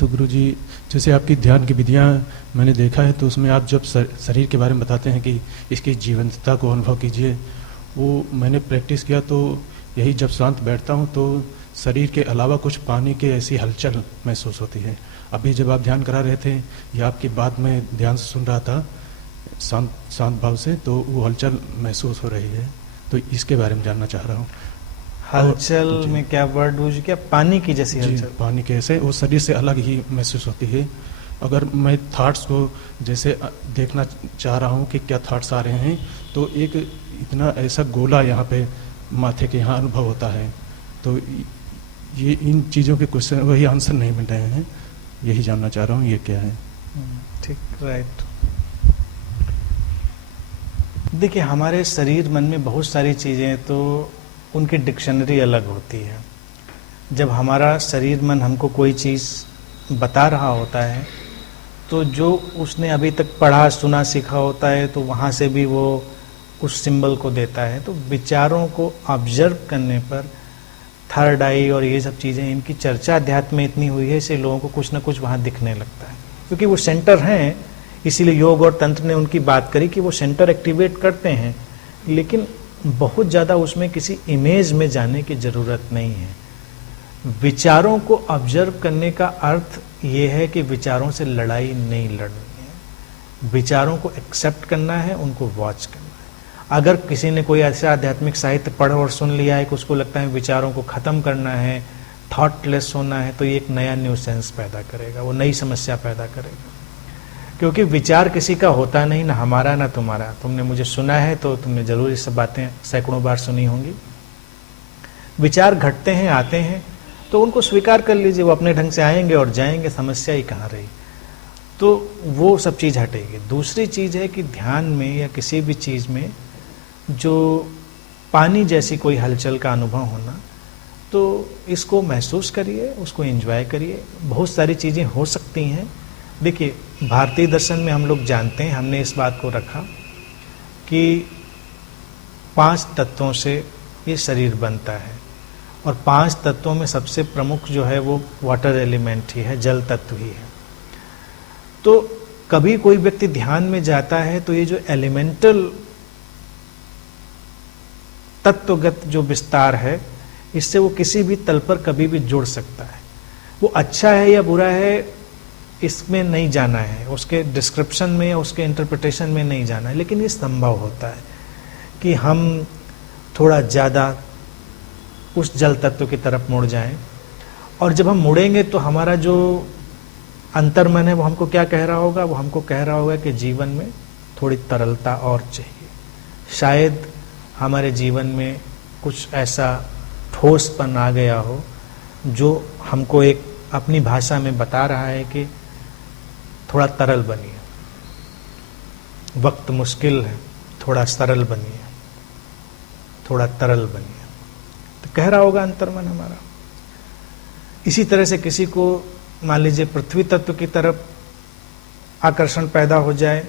तो गुरुजी, जैसे आपकी ध्यान की विधियाँ मैंने देखा है, तो उसमें आप जब शरीर के बारे में बताते हैं कि इसकी जीवंतता को अनुभव कीजिए, वो मैंने प्रैक्टिस किया तो यही, जब शांत बैठता हूँ तो शरीर के अलावा कुछ पानी के ऐसी हलचल महसूस होती है। अभी जब आप ध्यान करा रहे थे या आपकी बात मैं ध्यान से सुन रहा था शांत शांत भाव से, तो वो हलचल महसूस हो रही है, तो इसके बारे में जानना चाह रहा हूँ। हलचल में क्या वर्ड यूज किया? पानी की जैसी हलचल? पानी के ऐसे वो शरीर से अलग ही महसूस होती है। अगर मैं थॉट्स को जैसे देखना चाह रहा हूँ कि क्या थॉट्स आ रहे हैं, तो एक इतना ऐसा गोला यहाँ पे माथे के यहाँ अनुभव होता है। तो ये इन चीज़ों के क्वेश्चन वही आंसर नहीं मिल रहे हैं, यही जानना चाह रहा हूँ ये क्या है। ठीक, राइट। देखिए, हमारे शरीर मन में बहुत सारी चीज़ें तो उनकी डिक्शनरी अलग होती है। जब हमारा शरीर मन हमको कोई चीज़ बता रहा होता है, तो जो उसने अभी तक पढ़ा सुना सीखा होता है, तो वहाँ से भी वो उस सिंबल को देता है। तो विचारों को ऑब्जर्व करने पर थर्ड आई और ये सब चीज़ें, इनकी चर्चा अध्यात्म में इतनी हुई है, इसलिए लोगों को कुछ ना कुछ वहाँ दिखने लगता है, क्योंकि वो सेंटर हैं। इसीलिए योग और तंत्र ने उनकी बात करी कि वो सेंटर एक्टिवेट करते हैं, लेकिन बहुत ज़्यादा उसमें किसी इमेज में जाने की ज़रूरत नहीं है। विचारों को ऑब्जर्व करने का अर्थ ये है कि विचारों से लड़ाई नहीं लड़नी है, विचारों को एक्सेप्ट करना है, उनको वॉच करना है। अगर किसी ने कोई ऐसा आध्यात्मिक साहित्य पढ़ और सुन लिया है कि उसको लगता है विचारों को ख़त्म करना है, थॉटलेस होना है, तो ये एक नया न्यूसेंस पैदा करेगा, वो नई समस्या पैदा करेगा। क्योंकि विचार किसी का होता नहीं, ना हमारा ना तुम्हारा। तुमने मुझे सुना है तो तुमने जरूर ये सब बातें सैकड़ों बार सुनी होंगी। विचार घटते हैं, आते हैं, तो उनको स्वीकार कर लीजिए, वो अपने ढंग से आएंगे और जाएंगे, समस्या ही कहाँ रही। तो वो सब चीज़ हटेगी। दूसरी चीज़ है कि ध्यान में या किसी भी चीज़ में जो पानी जैसी कोई हलचल का अनुभव होना, तो इसको महसूस करिए, उसको एंजॉय करिए। बहुत सारी चीज़ें हो सकती हैं। देखिए, भारतीय दर्शन में हम लोग जानते हैं, हमने इस बात को रखा कि 5 तत्वों से ये शरीर बनता है, और 5 तत्वों में सबसे प्रमुख जो है वो वाटर एलिमेंट ही है, जल तत्व ही है। तो कभी कोई व्यक्ति ध्यान में जाता है तो ये जो एलिमेंटल तत्वगत जो विस्तार है, इससे वो किसी भी तल पर कभी भी जुड़ सकता है। वो अच्छा है या बुरा है इसमें नहीं जाना है, उसके डिस्क्रिप्शन में या उसके इंटरप्रिटेशन में नहीं जाना है, लेकिन ये संभव होता है कि हम थोड़ा ज़्यादा उस जल तत्व की तरफ मुड़ जाएं। और जब हम मुड़ेंगे तो हमारा जो अंतर्मन है वो हमको क्या कह रहा होगा? वो हमको कह रहा होगा कि जीवन में थोड़ी तरलता और चाहिए। शायद हमारे जीवन में कुछ ऐसा ठोसपन आ गया हो जो हमको एक अपनी भाषा में बता रहा है कि थोड़ा तरल बनिए, वक्त मुश्किल है, थोड़ा सरल बनिए, थोड़ा तरल बनिए, तो कह रहा होगा अंतर्मन हमारा। इसी तरह से किसी को मान लीजिए पृथ्वी तत्व की तरफ आकर्षण पैदा हो जाए,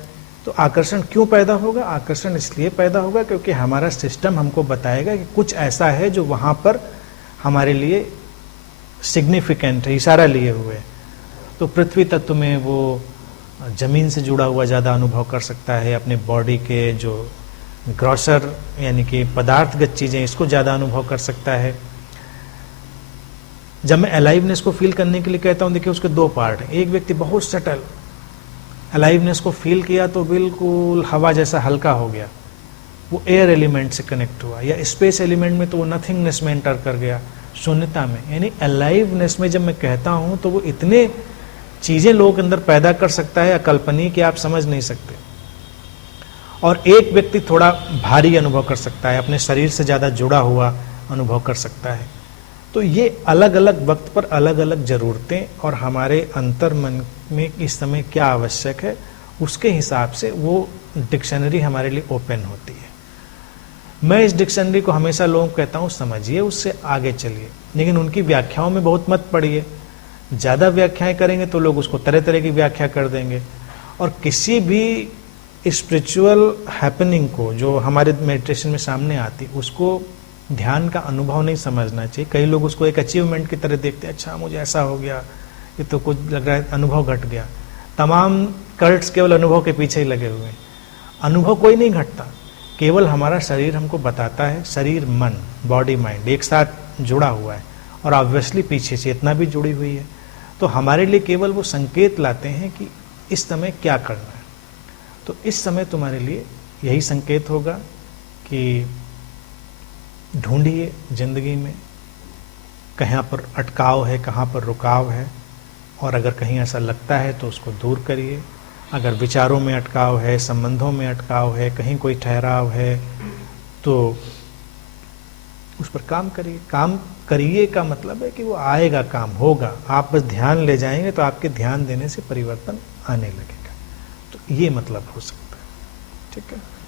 तो आकर्षण क्यों पैदा होगा? आकर्षण इसलिए पैदा होगा क्योंकि हमारा सिस्टम हमको बताएगा कि कुछ ऐसा है जो वहाँ पर हमारे लिए सिग्निफिकेंट है, इशारा लिए हुए। तो पृथ्वी तत्व में वो जमीन से जुड़ा हुआ ज़्यादा अनुभव कर सकता है, अपने बॉडी के जो ग्रॉसर यानी कि पदार्थगत चीज़ें, इसको ज़्यादा अनुभव कर सकता है। जब मैं अलाइवनेस को फील करने के लिए कहता हूँ, देखिए उसके 2 पार्ट हैं। एक व्यक्ति बहुत सटल अलाइवनेस को फील किया तो बिल्कुल हवा जैसा हल्का हो गया, वो एयर एलिमेंट से कनेक्ट हुआ, या स्पेस एलिमेंट में तो वो नथिंगनेस में एंटर कर गया, शून्यता में। यानी अलाइवनेस में जब मैं कहता हूं तो वो इतने चीजें लोगों के अंदर पैदा कर सकता है अकल्पनीय कि आप समझ नहीं सकते। और एक व्यक्ति थोड़ा भारी अनुभव कर सकता है, अपने शरीर से ज्यादा जुड़ा हुआ अनुभव कर सकता है। तो ये अलग अलग वक्त पर अलग अलग जरूरतें और हमारे अंतर्मन में इस समय क्या आवश्यक है, उसके हिसाब से वो डिक्शनरी हमारे लिए ओपन होती है। मैं इस डिक्शनरी को हमेशा लोगों को कहता हूँ समझिए, उससे आगे चलिए, लेकिन उनकी व्याख्याओं में बहुत मत पड़िए। ज़्यादा व्याख्याएं करेंगे तो लोग उसको तरह तरह की व्याख्या कर देंगे। और किसी भी स्पिरिचुअल हैपनिंग को जो हमारे मेडिटेशन में सामने आती, उसको ध्यान का अनुभव नहीं समझना चाहिए। कई लोग उसको एक अचीवमेंट की तरह देखते हैं, अच्छा मुझे ऐसा हो गया ये तो कुछ लग रहा है अनुभव घट गया। तमाम कल्ट्स केवल अनुभव के पीछे ही लगे हुए हैं। अनुभव कोई नहीं घटता, केवल हमारा शरीर हमको बताता है। शरीर मन, बॉडी माइंड एक साथ जुड़ा हुआ है और ऑब्वियसली पीछे चेतना भी जुड़ी हुई है। तो हमारे लिए केवल वो संकेत लाते हैं कि इस समय क्या करना है। तो इस समय तुम्हारे लिए यही संकेत होगा कि ढूंढिए जिंदगी में कहाँ पर अटकाव है, कहाँ पर रुकाव है, और अगर कहीं ऐसा लगता है तो उसको दूर करिए। अगर विचारों में अटकाव है, संबंधों में अटकाव है, कहीं कोई ठहराव है, तो उस पर काम करिए। काम करिए का मतलब है कि वो आएगा, काम होगा। आप बस ध्यान ले जाएंगे तो आपके ध्यान देने से परिवर्तन आने लगेगा। तो ये मतलब हो सकता है। ठीक है।